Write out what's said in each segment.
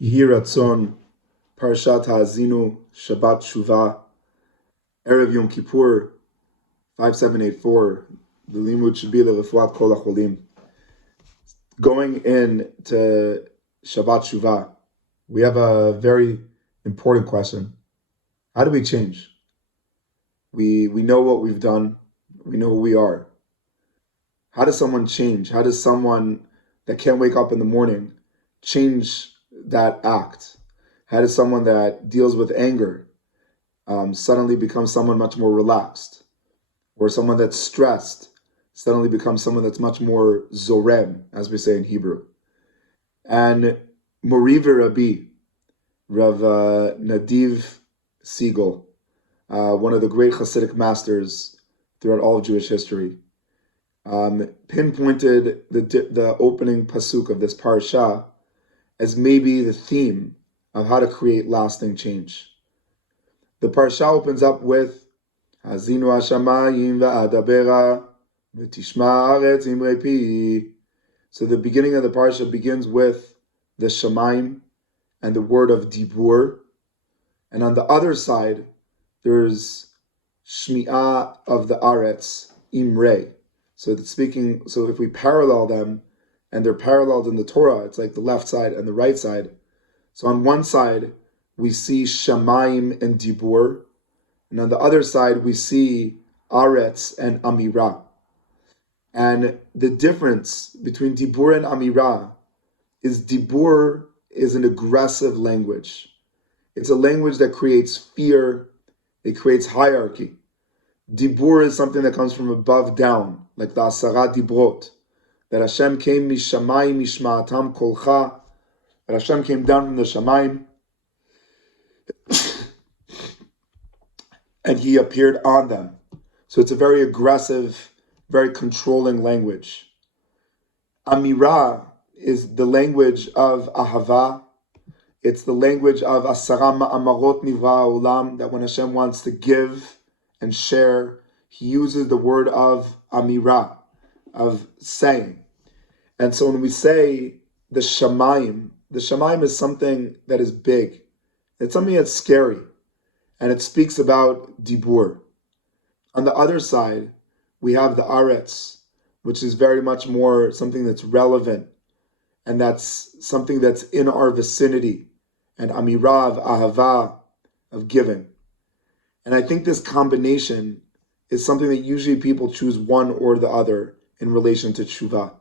Yehi Ratzon, Parashat Ha'azinu, Shabbat Shuvah, Erev Yom Kippur, 5784, the Limud should be the Refuat Kol HaCholim. Going into Shabbat Shuvah, we have a very important question. How do we change? We know what we've done. We know who we are. How does someone change? How does someone that can't wake up in the morning change that act? How does someone that deals with anger suddenly become someone much more relaxed? Or someone that's stressed suddenly becomes someone that's much more zorem, as we say in Hebrew. And Morivi Rabbi, Rav Nadiv Siegel, one of the great Hasidic masters throughout all of Jewish history, pinpointed the opening pasuk of this parasha as maybe the theme of how to create lasting change. The parasha opens up with Hazinu hashamayim va'adabera v'tishma haaretz imrei pi. So the beginning of the parasha begins with the shamayim and the word of dibur, and on the other side there's shmi'ah of the aretz imrei. So if we parallel them, and they're paralleled in the Torah, it's like the left side and the right side. So on one side we see shamayim and dibur, and on the other side we see aretz and amirah. And the difference between dibur and amirah is dibur is an aggressive language. It's a language that creates fear, it creates hierarchy. Dibur is something that comes from above down, like the Asara Dibrot, that Hashem came mishamayim mishma'atam kolcha, that Hashem came down from the shamayim, and He appeared on them. So it's a very aggressive, very controlling language. Amirah is the language of ahava. It's the language of asara ma'amarot nivra olam, that when Hashem wants to give and share, He uses the word of amirah, of saying. And so when we say the shamayim is something that is big. It's something that's scary. And it speaks about dibur. On the other side, we have the aretz, which is very much more something that's relevant, and that's something that's in our vicinity, and amirah of ahava, of giving. And I think this combination is something that usually people choose one or the other in relation to tshuva.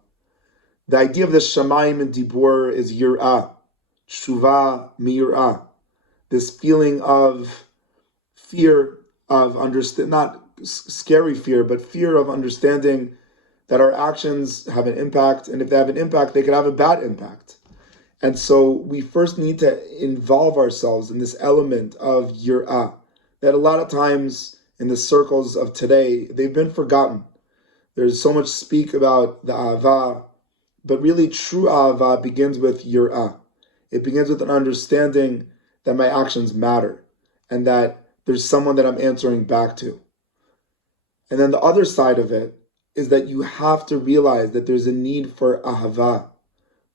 The idea of the shamayim and dibur is yir'ah, tshuva miyir'ah, this feeling of fear of not scary fear, but fear of understanding that our actions have an impact, and if they have an impact, they could have a bad impact. And so we first need to involve ourselves in this element of yir'ah, that a lot of times in the circles of today, they've been forgotten. There's so much speak about the ahava, but really true ahava begins with yir'ah. It begins with an understanding that my actions matter, and that there's someone that I'm answering back to. And then the other side of it is that you have to realize that there's a need for ahava.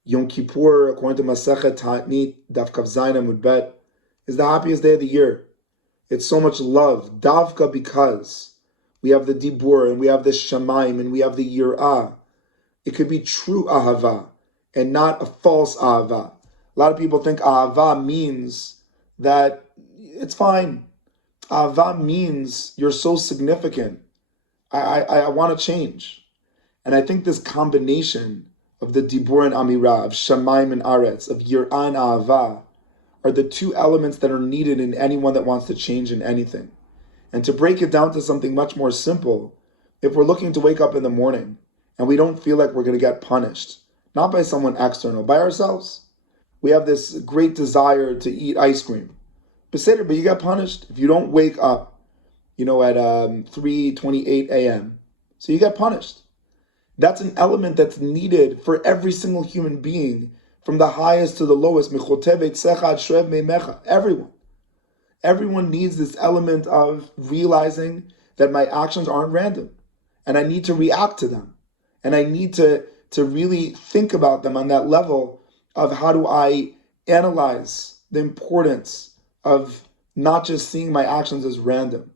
Yom Kippur, according to Masechet Ta'anit, Daf Kav Zayin Amud Bet, is the happiest day of the year. It's so much love, davka, because we have the dibur, and we have the shamayim, and we have the yir'ah. It could be true ahava, and not a false ahava. A lot of people think ahava means that it's fine. Ahava means you're so significant. I want to change. And I think this combination of the dibur and amirah, of shamayim and aretz, of yir'ah and ahava, are the two elements that are needed in anyone that wants to change in anything. And to break it down to something much more simple, if we're looking to wake up in the morning and we don't feel like we're going to get punished, not by someone external, by ourselves, we have this great desire to eat ice cream. But you get punished if you don't wake up, at 3:28 a.m. So you get punished. That's an element that's needed for every single human being, from the highest to the lowest. Everyone needs this element of realizing that my actions aren't random, and I need to react to them, and I need to really think about them on that level of how do I analyze the importance of not just seeing my actions as random.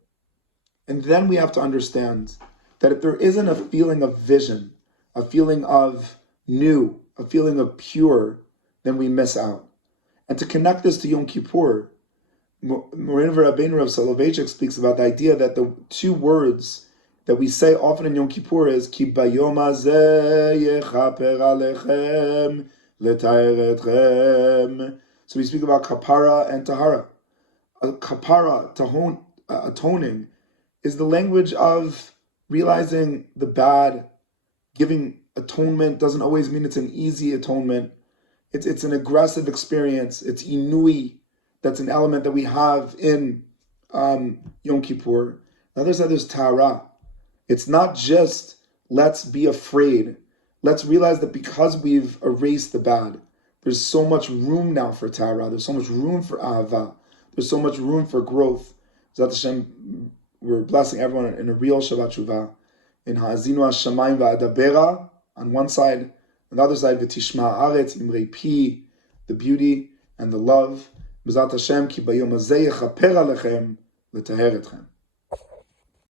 And then we have to understand that if there isn't a feeling of vision, a feeling of new, a feeling of pure, then we miss out. And to connect this to Yom Kippur, Morin Rabbeinu Rav Soloveitchik speaks about the idea that the two words that we say often in Yom Kippur is Ki bayom hazeh yechaper alechem letayer etchem. So we speak about kapara and tahara. Kapara, atoning, is the language of realizing the bad. Giving atonement doesn't always mean it's an easy atonement. It's an aggressive experience. It's inui. That's an element that we have in Yom Kippur. On the other side, there's tahara. It's not just let's be afraid. Let's realize that because we've erased the bad, there's so much room now for tahara. There's so much room for ahava. There's so much room for growth. Zat Hashem, we're blessing everyone in a real Shabbat Shuvah. In Ha'azinu Hashamayim Va'adabera on one side, on the other side, V'tishma Haaretz Imrei Pi, the beauty and the love. B'zat Hashem, Ki bayom hazeh yechaper alechem letaher etchem.